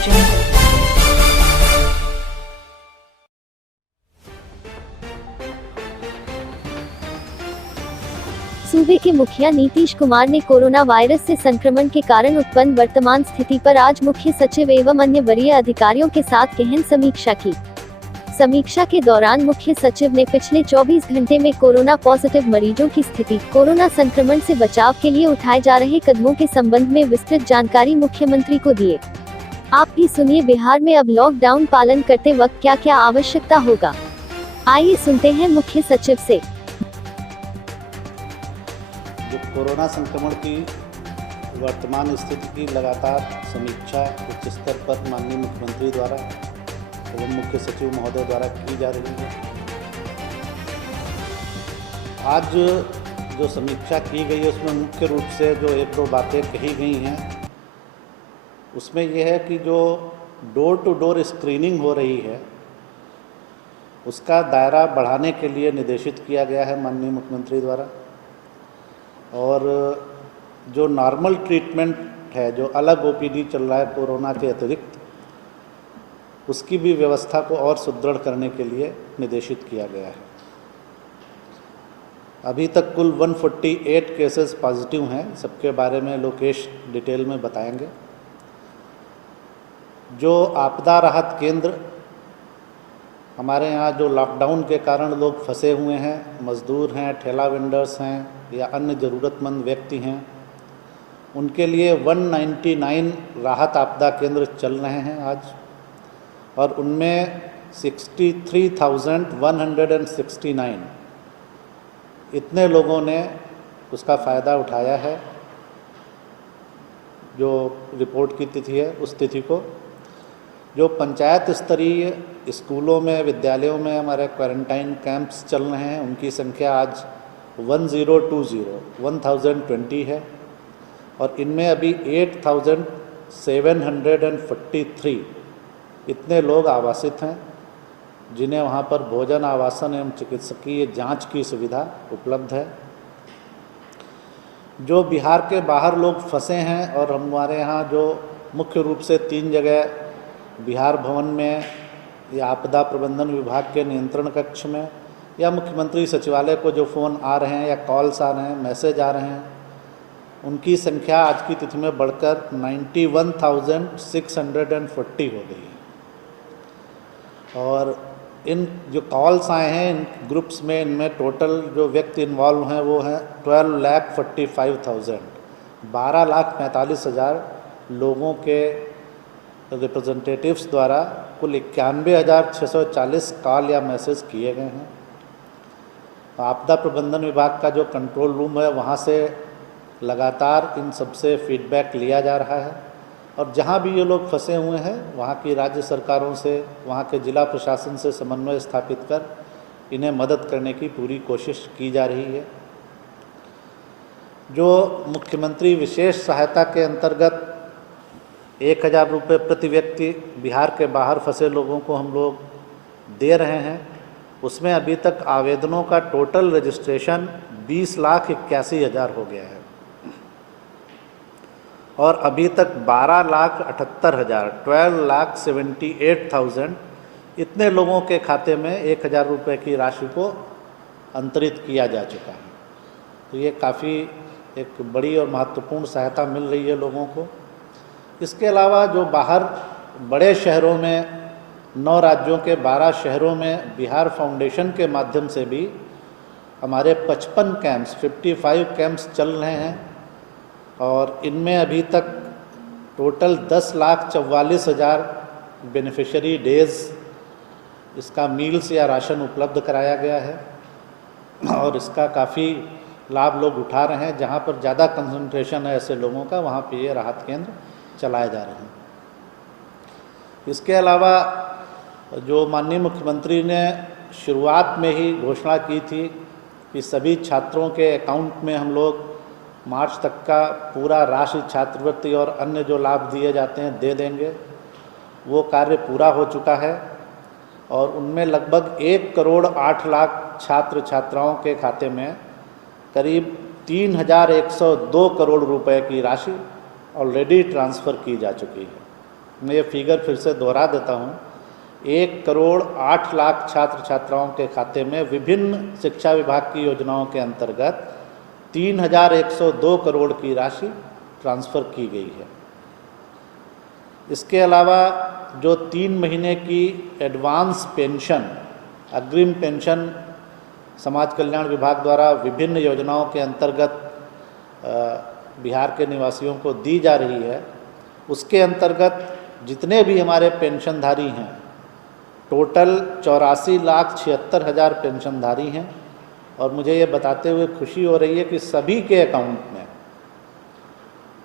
सूबे के मुखिया नीतीश कुमार ने कोरोना वायरस से संक्रमण के कारण उत्पन्न वर्तमान स्थिति पर आज मुख्य सचिव एवं अन्य वरीय अधिकारियों के साथ गहन समीक्षा की। समीक्षा के दौरान मुख्य सचिव ने पिछले 24 घंटे में कोरोना पॉजिटिव मरीजों की स्थिति, कोरोना संक्रमण से बचाव के लिए उठाए जा रहे कदमों के संबंध में विस्तृत जानकारी मुख्यमंत्री को दिए। आप भी सुनिए बिहार में अब लॉकडाउन पालन करते वक्त क्या क्या आवश्यकता होगा। आइए सुनते हैं मुख्य सचिव से। जो कोरोना संक्रमण की वर्तमान स्थिति की लगातार समीक्षा उच्च स्तर पर माननीय मुख्यमंत्री द्वारा एवं मुख्य सचिव महोदय द्वारा की जा रही है। आज जो समीक्षा की गई है उसमें मुख्य रूप से जो एक दो बातें कही गई हैं, उसमें यह है कि जो डोर टू डोर स्क्रीनिंग हो रही है उसका दायरा बढ़ाने के लिए निर्देशित किया गया है माननीय मुख्यमंत्री द्वारा। और जो नॉर्मल ट्रीटमेंट है, जो अलग ओपीडी चल रहा है कोरोना के अतिरिक्त, उसकी भी व्यवस्था को और सुदृढ़ करने के लिए निर्देशित किया गया है। अभी तक कुल 148 केसेस पॉजिटिव हैं, सबके बारे में लोकेश डिटेल में बताएंगे। जो आपदा राहत केंद्र हमारे यहाँ जो लॉकडाउन के कारण लोग फंसे हुए हैं, मजदूर हैं, ठेला वेंडर्स हैं या अन्य ज़रूरतमंद व्यक्ति हैं, उनके लिए 199 राहत आपदा केंद्र चल रहे हैं आज, और उनमें 63,169 इतने लोगों ने उसका फ़ायदा उठाया है। जो रिपोर्ट की तिथि है उस तिथि को जो पंचायत स्तरीय स्कूलों में, विद्यालयों में हमारे क्वारंटाइन कैंप्स चल रहे हैं, उनकी संख्या आज 1020 है, और इनमें अभी 8,743 इतने लोग आवासित हैं जिन्हें वहाँ पर भोजन, आवासन एवं चिकित्सकीय जांच की सुविधा उपलब्ध है। जो बिहार के बाहर लोग फंसे हैं, और हमारे यहाँ जो मुख्य रूप से 3 जगह बिहार भवन में या आपदा प्रबंधन विभाग के नियंत्रण कक्ष में या मुख्यमंत्री सचिवालय को जो फ़ोन आ रहे हैं या कॉल्स आ रहे हैं, मैसेज आ रहे हैं, उनकी संख्या आज की तिथि में बढ़कर 91,640 हो गई है। और इन जो कॉल्स आए हैं इन ग्रुप्स में, इनमें टोटल जो व्यक्ति इन्वॉल्व हैं वो हैं 12,45,000, 12,45,000 लोगों के रिप्रेजेंटेटिव्स द्वारा कुल 91,640 कॉल या मैसेज किए गए हैं। आपदा प्रबंधन विभाग का जो कंट्रोल रूम है वहाँ से लगातार इन सबसे फीडबैक लिया जा रहा है, और जहाँ भी ये लोग फंसे हुए हैं वहाँ की राज्य सरकारों से, वहाँ के जिला प्रशासन से समन्वय स्थापित कर इन्हें मदद करने की पूरी कोशिश की जा रही है। जो मुख्यमंत्री विशेष सहायता के अंतर्गत 1,000 रुपये प्रति व्यक्ति बिहार के बाहर फंसे लोगों को हम लोग दे रहे हैं, उसमें अभी तक आवेदनों का टोटल रजिस्ट्रेशन 20,81,000 हो गया है, और अभी तक 12,78,000 इतने लोगों के खाते में 1,000 रुपये की राशि को अंतरित किया जा चुका है। तो ये काफ़ी एक बड़ी और महत्वपूर्ण सहायता मिल रही है लोगों को। इसके अलावा जो बाहर बड़े शहरों में, 9 राज्यों के 12 शहरों में बिहार फाउंडेशन के माध्यम से भी हमारे 55 कैंप्स, 55 कैंप्स चल रहे हैं, और इनमें अभी तक टोटल 10,44,000 बेनिफिशियरी डेज़ इसका मील्स या राशन उपलब्ध कराया गया है, और इसका काफ़ी लाभ लोग उठा रहे हैं। जहाँ पर ज़्यादा कंसंट्रेशन है ऐसे लोगों का, वहाँ पे ये राहत केंद्र चलाए जा रहे हैं। इसके अलावा जो माननीय मुख्यमंत्री ने शुरुआत में ही घोषणा की थी कि सभी छात्रों के अकाउंट में हम लोग मार्च तक का पूरा राशि छात्रवृत्ति और अन्य जो लाभ दिए जाते हैं दे देंगे, वो कार्य पूरा हो चुका है, और उनमें लगभग 1,08,00,000 छात्र छात्राओं के खाते में करीब 3,102 करोड़ रुपए की राशि ऑलरेडी ट्रांसफ़र की जा चुकी है। मैं ये फिगर फिर से दोहरा देता हूँ, 1,08,00,000 छात्र छात्राओं के खाते में विभिन्न शिक्षा विभाग की योजनाओं के अंतर्गत 3,102 करोड़ की राशि ट्रांसफ़र की गई है। इसके अलावा जो 3 महीने की एडवांस पेंशन, अग्रिम पेंशन समाज कल्याण विभाग द्वारा विभिन्न योजनाओं के अंतर्गत बिहार के निवासियों को दी जा रही है, उसके अंतर्गत जितने भी हमारे पेंशनधारी हैं, टोटल 84,76,000 पेंशनधारी हैं। और मुझे ये बताते हुए खुशी हो रही है कि सभी के अकाउंट में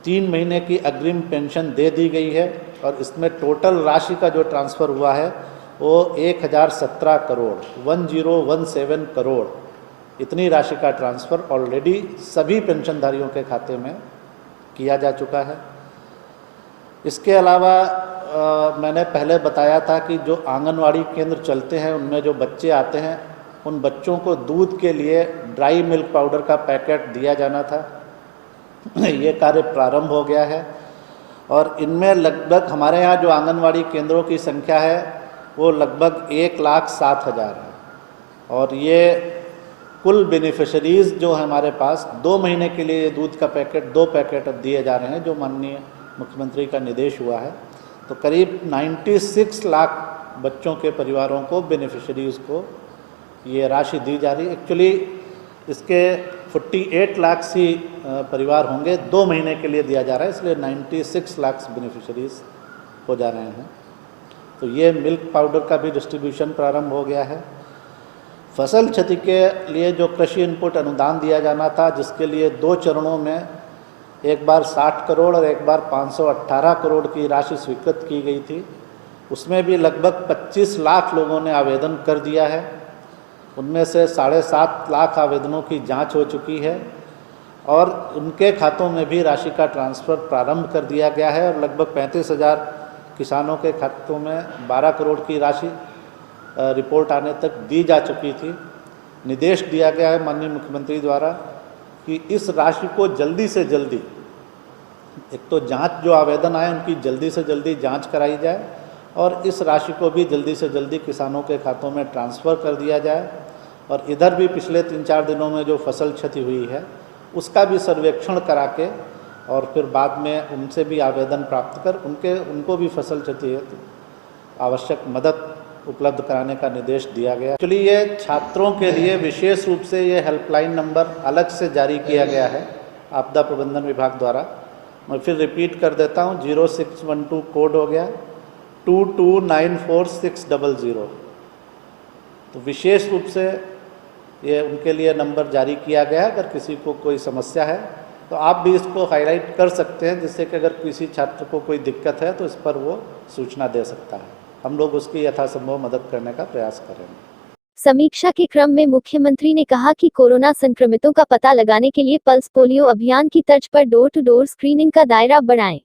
3 महीने की अग्रिम पेंशन दे दी गई है और इसमें टोटल राशि का जो ट्रांसफ़र हुआ है वो 1,017 करोड़ 1017 करोड़ इतनी राशि का ट्रांसफ़र ऑलरेडी सभी पेंशनधारियों के खाते में किया जा चुका है। इसके अलावा मैंने पहले बताया था कि जो आंगनवाड़ी केंद्र चलते हैं उनमें जो बच्चे आते हैं, उन बच्चों को दूध के लिए ड्राई मिल्क पाउडर का पैकेट दिया जाना था। ये कार्य प्रारंभ हो गया है और इनमें लगभग हमारे यहाँ जो आंगनवाड़ी केंद्रों की संख्या है वो लगभग 1,07,000 है और ये कुल बेनिफिशरीज़ जो है हमारे पास 2 महीने के लिए दूध का पैकेट 2 पैकेट अब दिए जा रहे हैं, जो माननीय मुख्यमंत्री का निर्देश हुआ है। तो करीब 96 लाख बच्चों के परिवारों को, बेनिफिशरीज़ को ये राशि दी जा रही है। एक्चुअली इसके 48 लाख सी परिवार होंगे, 2 महीने के लिए दिया जा रहा है, इसलिए 96 लाख बेनिफिशरीज़ हो जा रहे हैं। तो ये मिल्क पाउडर का भी डिस्ट्रीब्यूशन प्रारंभ हो गया है। फसल क्षति के लिए जो कृषि इनपुट अनुदान दिया जाना था, जिसके लिए 2 चरणों में एक बार 60 करोड़ और एक बार 518 करोड़ की राशि स्वीकृत की गई थी, उसमें भी लगभग 25 लाख लोगों ने आवेदन कर दिया है। उनमें से 7.5 लाख आवेदनों की जांच हो चुकी है और उनके खातों में भी राशि का ट्रांसफ़र प्रारंभ कर दिया गया है और लगभग 35,000 किसानों के खातों में 12 करोड़ की राशि रिपोर्ट आने तक दी जा चुकी थी। निर्देश दिया गया है माननीय मुख्यमंत्री द्वारा कि इस राशि को जल्दी से जल्दी, एक तो जांच जो आवेदन आए उनकी जल्दी से जल्दी जांच कराई जाए और इस राशि को भी जल्दी से जल्दी किसानों के खातों में ट्रांसफ़र कर दिया जाए। और इधर भी पिछले 3-4 दिनों में जो फसल क्षति हुई है उसका भी सर्वेक्षण करा के और फिर बाद में उनसे भी आवेदन प्राप्त कर उनको भी फसल क्षति है तो आवश्यक मदद उपलब्ध कराने का निर्देश दिया गया। एक्चुअली ये छात्रों के लिए विशेष रूप से ये हेल्पलाइन नंबर अलग से जारी किया गया है आपदा प्रबंधन विभाग द्वारा। मैं फिर रिपीट कर देता हूँ, 0612 कोड हो गया 22946000। तो विशेष रूप से ये उनके लिए नंबर जारी किया गया है। अगर किसी को कोई समस्या है तो आप भी इसको हाईलाइट कर सकते हैं, जिससे कि अगर किसी छात्र को कोई दिक्कत है तो इस पर वो सूचना दे सकता है। हम लोग उसकी यथासंभव मदद करने का प्रयास करेंगे। समीक्षा के क्रम में मुख्यमंत्री ने कहा कि कोरोना संक्रमितों का पता लगाने के लिए पल्स पोलियो अभियान की तर्ज पर डोर टू डोर स्क्रीनिंग का दायरा बढ़ाएं।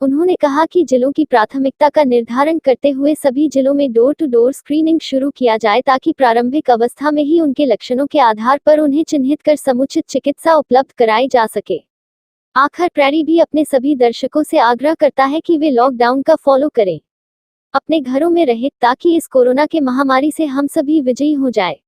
उन्होंने कहा कि जिलों की प्राथमिकता का निर्धारण करते हुए सभी जिलों में डोर टू डोर स्क्रीनिंग शुरू किया जाए ताकि प्रारंभिक अवस्था में ही उनके लक्षणों के आधार पर उन्हें चिन्हित कर समुचित चिकित्सा उपलब्ध कराई जा सके। आखिर प्रेरी भी अपने सभी दर्शकों से आग्रह करता है कि वे लॉकडाउन का फॉलो करें, अपने घरों में रहें ताकि इस कोरोना के महामारी से हम सभी विजयी हो जाए।